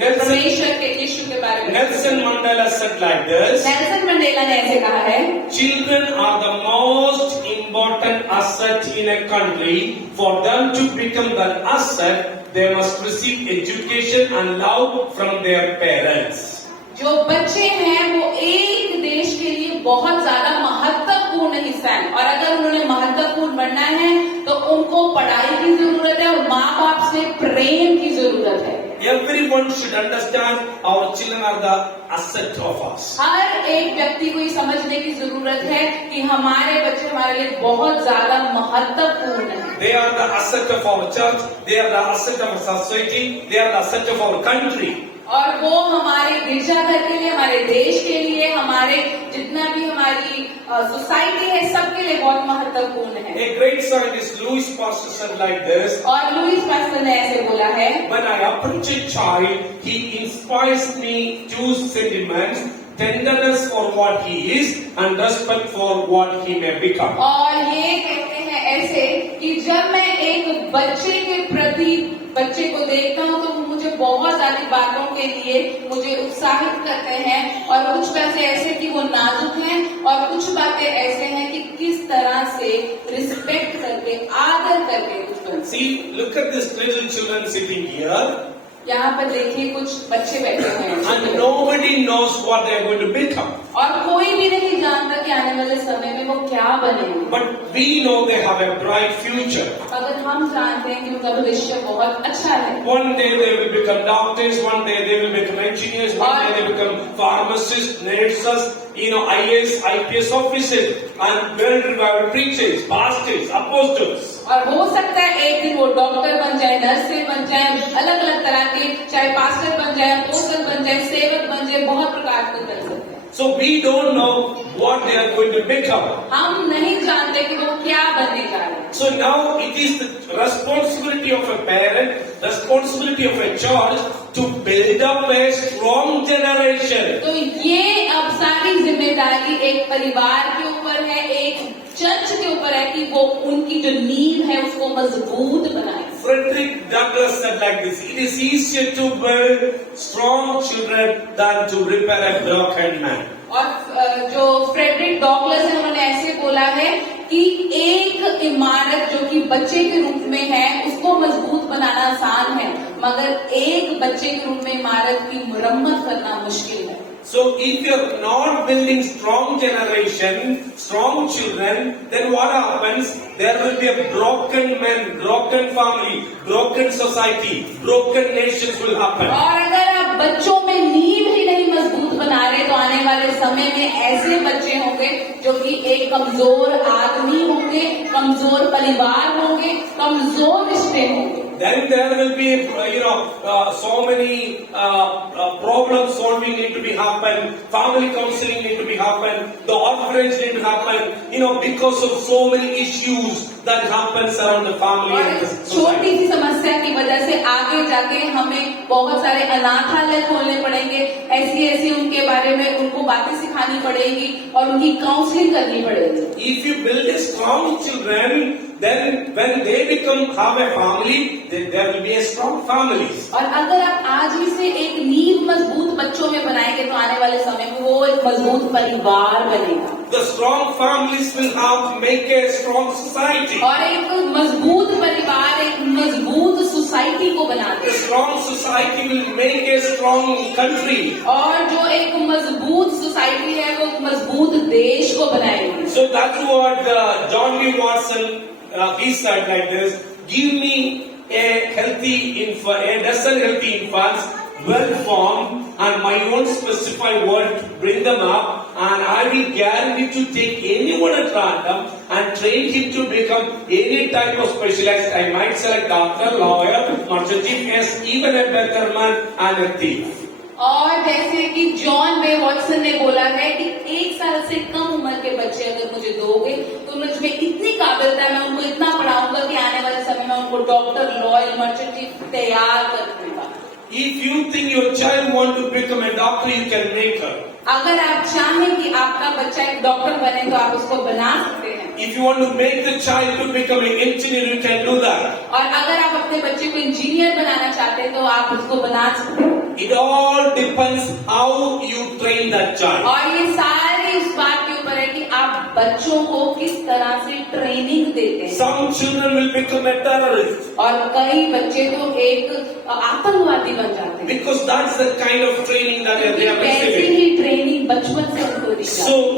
परमेश्वर के यीशु के बारे में। Nelson Mandela said like this. Nelson Mandela ने ऐसे कहा है, Children are the most important asset in a country. For them to become that asset, they must receive education and love from their parents. जो बच्चे हैं वो एक देश के लिए बहुत ज्यादा महत्वपूर्ण हिस्सा है, और अगर उन्होंने महत्वपूर्ण बनना है तो उनको पढ़ाई की जरूरत है और माँ बाप से प्रेम की जरूरत है। Everyone should understand our children are the asset of us. हर एक व्यक्ति को ये समझने की जरूरत है कि हमारे बच्चे हमारे लिए बहुत ज्यादा महत्वपूर्ण है। They are the asset of our church. They are the asset of our society. They are the asset of our country. और वो हमारे गिरजाघर के लिए, हमारे देश के लिए, हमारे जितना भी हमारी सोसाइटी है, सबके लिए बहुत महत्वपूर्ण है। A great scientist, Louis Pasteur, said like this. और लुईस पास्टर ने ऐसे बोला है, When I approach a child, he inspires me two sentiments: tenderness for what he is and respect for what he may become. और ये कहते हैं ऐसे कि जब मैं एक बच्चे के प्रति बच्चे को देखता हूँ तो मुझे बहुत सारी बातों के लिए मुझे उत्साहित करते हैं, और कुछ बातें ऐसे कि वो नाजुक हैं और कुछ बातें ऐसे हैं कि किस तरह से रिस्पेक्ट करके, आदर करके कुछ बनते हैं। See, look at these little children sitting here. यहाँ पर देखिए कुछ बच्चे बैठे हुए हैं And nobody knows what they are going to become. और कोई भी नहीं जानता कि आने वाले समय में वो क्या बनेंगे, But we know they have a bright future. अगर हम जानते हैं कि उनका भविष्य बहुत अच्छा है। One day they will become doctors, one day they will become engineers, one day they become pharmacists, nurses, IAS, IPS officers, and world revival preachers, pastors, apostles. और हो सकता है एक दिन वो डॉक्टर बन जाए, नर्स बन जाए, अलग अलग तरह के, चाहे पास्टर बन जाए, अपोस्टल बन जाए, सेवक बन जाए, बहुत प्रकार के बन सकते हैं। So we don't know what they are going to become. हम नहीं जानते कि वो क्या बनने जा रहे हैं। So now it is the responsibility of a parent, responsibility of a church to build up a strong generation. तो ये अब सारी जिम्मेदारी एक परिवार के ऊपर है, एक चर्च के ऊपर है कि वो उनकी जो नींव है उसको मजबूत बनाए। Frederick Douglass said like this: it is easier to build strong children than to repair a broken man. और जो फ्रेडरिक डॉगलस है उन्होंने ऐसे बोला है कि एक इमारत जो कि बच्चे के रूप में है उसको मजबूत बनाना आसान है, मगर एक बच्चे के रूप में इमारत की मुरम्मत करना मुश्किल है। So if you are not building strong generation, strong children, then what happens? There will be a broken man, broken family, broken society, broken nations will happen. और अगर आप बच्चों में नींव ही नहीं मजबूत बना रहे तो आने वाले समय में ऐसे बच्चे होंगे जो कि एक कमजोर आदमी होंगे, कमजोर परिवार होंगे, कमजोर रिश्ते होंगे। Then there will be, so many problem solving need to be happen, family counseling need to be happen, the orphanage need to happen, because of so many issues that happens around the family and the society. छोटी सी समस्या की वजह से आगे जाके हमें बहुत सारे अनाथालय खोलने पड़ेंगे, ऐसी उनके बारे में उनको बातें सिखानी पड़ेगी और उनकी काउंसलिंग करनी पड़ेगी। If you build a strong children, then when they have a family, then there will be a strong families. और अगर आप आज ही से एक नींव मजबूत बच्चों में बनाएंगे तो आने वाले समय में वो एक मजबूत परिवार बनेगा। The strong families will make a strong society. और एक मजबूत परिवार एक मजबूत सोसाइटी को बनाते The strong society will make a strong country. और जो एक मजबूत सोसाइटी है वो एक मजबूत देश को बनाएगी। So that's what John B. Watson he said like this: give me a dozen healthy infants, well formed, and my own specified word to bring them up, and I will guarantee to take anyone at random and train him to become any type of specialist. I might select doctor, lawyer, merchant chief, even a beggarman and a thief. और जैसे कि John बे Watson ने बोला है कि 1 साल से कम उम्र के बच्चे अगर मुझे दोगे तो मुझमें इतनी काबिलियत है, मैं उनको इतना पढ़ाऊंगा कि आने वाले समय में उनको डॉक्टर, लॉयर, मर्चेंट चीफ तैयार कर दूंगा। If you think your child want to become a doctor, you can make her. अगर आप चाहें कि आपका बच्चा एक डॉक्टर बने तो आप उसको बना सकते हैं। If you want to make the child to become an engineer, you can do that. और अगर आप अपने बच्चे को इंजीनियर बनाना चाहते हैं तो आप उसको बना सकते हैं। It all depends how you train that child. और ये सारी उस बात के ऊपर है कि आप बच्चों को किस तरह से ट्रेनिंग देते हैं। Some children will become a terrorist और कई बच्चे तो एक आतंकवादी बन जाते हैं, because that's the kind of training that they are ऐसी receiving. ही ट्रेनिंग बचपन से उनको दी जाती है। So